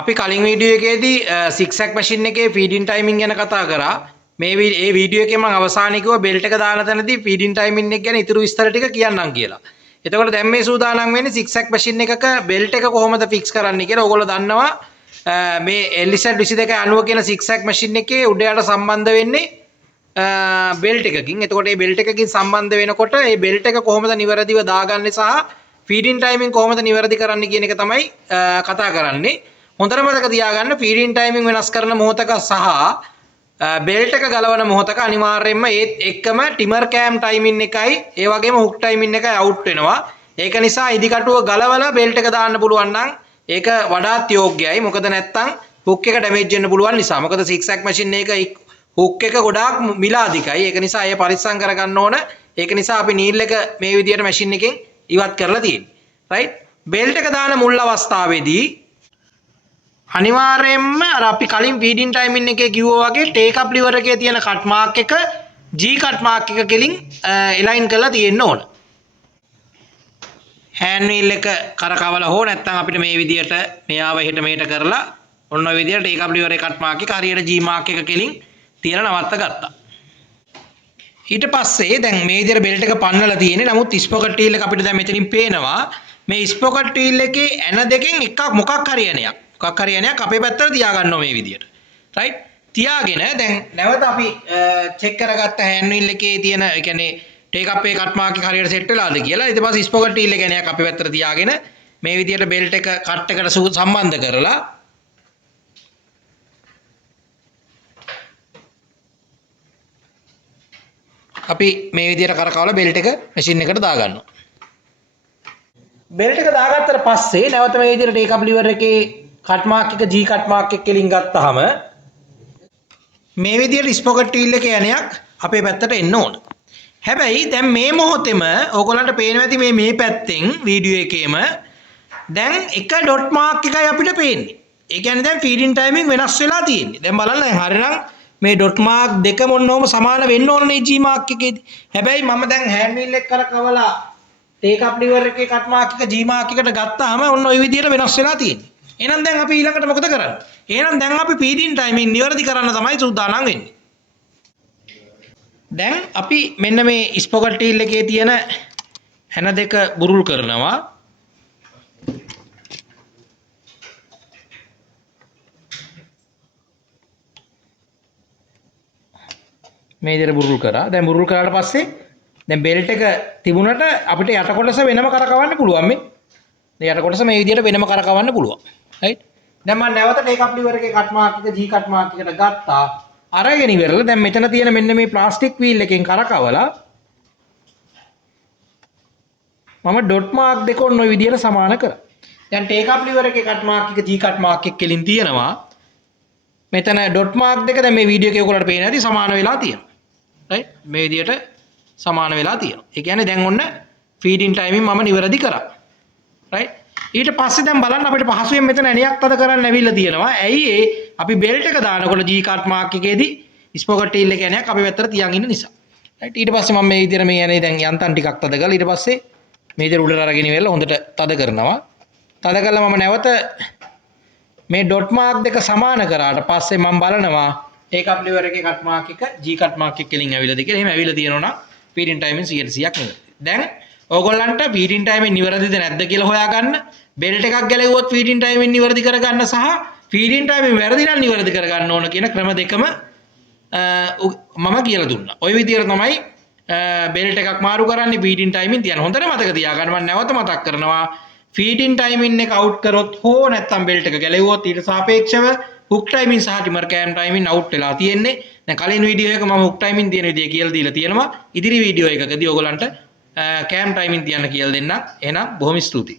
අපි කලින් වීඩියෝ එකේදී සික්ස් ඇක් මැෂින් එකේ ෆීඩින් ටයිමින් ගැන කතා කරා. මේ වීඩියෝ එකේ මම අවසානයේ කිව්වා බෙල්ට් එක දාන තැනදී ෆීඩින් ටයිමින් එක ගැන ඉතුරු විස්තර ටික කියන්නම් කියලා. එතකොට දැන් මේ සූදානම් වෙන්නේ සික්ස් ඇක් මැෂින් එකක බෙල්ට් එක කොහොමද ෆික්ස් කරන්නේ කියලා. ඕගොල්ලෝ දන්නවා මේ LZ 2290 කියන සික්ස් ඇක් මැෂින් එකේ උඩ යට සම්බන්ධ වෙන්නේ බෙල්ට් එකකින්. එතකොට මේ බෙල්ට් එකකින් සම්බන්ධ වෙනකොට මේ බෙල්ට් එක කොහොමද නිවැරදිව දාගන්නේ සහ ෆීඩින් ටයිමින් කොහොමද නිවැරදි කරන්නේ කියන එක තමයි කතා කරන්නේ. හොඳට මතක තියාගන්න ෆීඩින් ටයිමින් වෙනස් කරන මොහොතක සහ බෙල්ට් එක ගලවන මොහොතක අනිවාර්යයෙන්ම ඒත් එක්කම ටිමර් කෑම් ටයිමින් එකයි ඒ වගේම හුක් ටයිමින් එකයි අවුට් වෙනවා. ඒක නිසා ඉදිකටුව ගලවලා බෙල්ට් එක දාන්න පුළුවන් නම් ඒක වඩාත් යෝග්‍යයි. මොකද නැත්තම් හුක් එක ඩැමේජ් වෙන්න පුළුවන් නිසා. මොකද සික්ස් ඇක් මැෂින් එක හුක් එක ගොඩාක් මිලාදිකයි. ඒක නිසා ඒ පරිස්සම් කරගන්න ඕන. ඒක නිසා අපි නීල් එක මේ විදියට මැෂින් එකෙන් ඉවත් කරලා තියෙන්නේ. රයිට්? බෙල්ට් එක දාන මුල් අවස්ථාවේදී අනිවාර්යයෙන්ම අර අපි කලින් ෆීඩින් ටයිමින් එකේ කිව්වා වගේ ටේක් අප් ලිවර් එකේ තියෙන කට් මාක් එක G කට් මාක් එක කෙලින් එලයින් කරලා තියෙන්න ඕන. හෑන්ඩ් වීල් එක කරකවලා හෝ නැත්නම් අපිට මේ විදියට මෙයාව එහෙට මෙහෙට කරලා ඔන්න ඔය විදියට ටේක් අප් ලිවර් එකේ කට් මාක් එක හරියට G මාක් එක කෙලින් තියලා නවත්ත ගත්තා. ඊට පස්සේ දැන් මේ විදියට බෙල්ට් එක පන්නලා තියෙන්නේ. නමුත් ස්පොකට් වීල් එක අපිට දැන් මෙතනින් පේනවා මේ ස්පොකට් වීල් එකේ ඇන දෙකෙන් එකක් මොකක් හරි යනයක්. මොකක් හරි යනයක් අපේ පැත්තට තියාගන්නවා මේ විදියට. රයිට්? තියාගෙන දැන් නැවත අපි චෙක් කරගත්ත හෑන්ඩ් වීල් එකේ තියෙන ඒ කියන්නේ ටේක් අප් එකේ කට් මාක් එක හරියට සෙට් වෙලාද කියලා. ඊට පස්සේ ස්පොකට් වීල් එක යනයක් අපේ පැත්තට තියාගෙන මේ විදියට බෙල්ට් එක කට් එකට සම්බන්ධ කරලා අපි මේ විදියට කරකවලා බෙල්ට් එක මැෂින් එකට දාගන්නවා. බෙල්ට් එක දාගත්තට පස්සේ නැවත මේ විදියට ටේක් අප් ලිවර් එකේ කට් මාක් එක G කට් මාක් එක කෙලින් ගත්තාම මේ විදියට ස්පොකට් වීල් එකේ යනයක් අපේ පැත්තට එන්න ඕන. හැබැයි දැන් මේ මොහොතේම ඕගොල්ලන්ට පේනවා ඇති මේ පැත්තෙන් වීඩියෝ එකේම දැන් එක ඩොට් මාක් එකයි අපිට පේන්නේ. ඒ කියන්නේ දැන් ෆීඩින් ටයිමින් වෙනස් වෙලා තියෙන්නේ. දැන් බලන්න හරිනම් මේ ඩොට් මාක් දෙක මොනෝම සමාන වෙන්න ඕනේ G මාක් එකේදී. හැබැයි මම දැන් හෑන්ඩ් වීල් එක කරකවලා ටේක් අප් ලිවර් එකේ කට් මාක් එක G මාක් එකට ගත්තාම ඔන්න ওই විදියට වෙනස් වෙලා තියෙන්නේ. එහෙනම් දැන් අපි ඊළඟට මොකද කරන්නේ? එහෙනම් දැන් අපි ෆීඩින් ටයිමින් නිවැරදි කරන්න තමයි සූදානම් වෙන්නේ. දැන් අපි මෙන්න මේ ස්පොකට් වීල් එකේ තියෙන හැන දෙක බුරුල් කරනවා. මේ විදිහට බුරුල් කරා. දැන් බුරුල් කරාට පස්සේ දැන් බෙල්ට් එක තිබුණට අපිට යට කොටස වෙනම කරකවන්න පුළුවන් මේ. මේ යට කොටස මේ විදිහට වෙනම කරකවන්න පුළුවන්. right? දැන් මම නැවත ටේක් අප් ලිවර් එකේ කට් මාක් එක G කට් මාක් එකට ගත්තා. අරගෙන ඉවරලා දැන් මෙතන තියෙන මෙන්න මේ ප්ලාස්ටික් වීල් එකෙන් කරකවලා මම ඩොට් මාක් දෙක ඔන්න ඔය විදිහට සමාන කරා. දැන් ටේක් අප් ලිවර් එකේ කට් මාක් එක G කට් මාක් එක කෙලින් තියෙනවා. මෙතන ඩොට් මාක් දෙක දැන් මේ වීඩියෝ එකේ ඔයගොල්ලන්ට පේන්නේ නැති සමාන වෙලා තියෙනවා. right? මේ විදිහට සමාන වෙලා තියෙනවා. ඒ කියන්නේ දැන් ඔන්න ෆීඩින් ටයිමින් මම නිවැරදි කරා. right? ඊට පස්සේ දැන් බලන්න අපිට පහසුවෙන් මෙතන ඇණයක් තද කරන්න ඇවිල්ලා තියෙනවා. ඇයි ඒ අපි බෙල්ට් එක දානකොට G කට් මාක් එකේදී ස්පොකට් වීල් එක ඇණයක් අපි පැත්තට තියන් ඉන්න නිසා. right? ඊට පස්සේ මම මේ විදිහට මේ ඇණේ දැන් යන්තම් ටිකක් තද කරලා ඊට පස්සේ මේ විදිහට උඩට අරගෙන ඉවරලා හොඳට තද කරනවා. තද කළා මම නැවත මේ ඩොට් මාක් දෙක සමාන කරාට පස්සේ මම බලනවා ටේක් අප් ලිවර් එකේ කට් මාක් එක G කට් මාක් එක කෙලින් ඇවිල්ලාද කියලා. එහෙම ඇවිල්ලා තියෙනවා නම් ෆීඩින් ටයිමින් 100%ක් නිවැරදි. දැන් ඕගොල්ලන්ට ෆීඩින් ටයිමින් නිවැරදිද නැද්ද කියලා හොයාගන්න බෙල්ට් එකක් ගැලෙව්වොත් ෆීඩින් ටයිමින් නිවැරදි කරගන්න සහ ෆීඩින් ටයිමින් වැරදි නම් නිවැරදි කරගන්න ඕන කියන ක්‍රම දෙකම මම කියලා දුන්නා. ওই විදිහට තමයි බෙල්ට් එකක් මාරු කරන්නේ ෆීඩින් ටයිමින් තියන. හොඳට මතක තියාගන්න. මම නැවත මතක් කරනවා ෆීඩින් ටයිමින් එක අවුට් කරොත් හෝ නැත්නම් බෙල්ට් එක ගැලෙව්වොත් ඊට සාපේක්ෂව හුක් ටයිමින් සහ ටිමර් කෑම් ටයිමින් අවුට් වෙලා තියෙන්නේ. දැන් කලින් වීඩියෝ එක මම හුක් ටයිමින් තියෙන විදිය කියලා දීලා තියෙනවා. ඉදිරි වීඩියෝ එකකදී ඔයගලන්ට කෑම් ටයිමින් තියන්න කියලා දෙන්න. එහෙනම් බොහොම ස්තුතියි.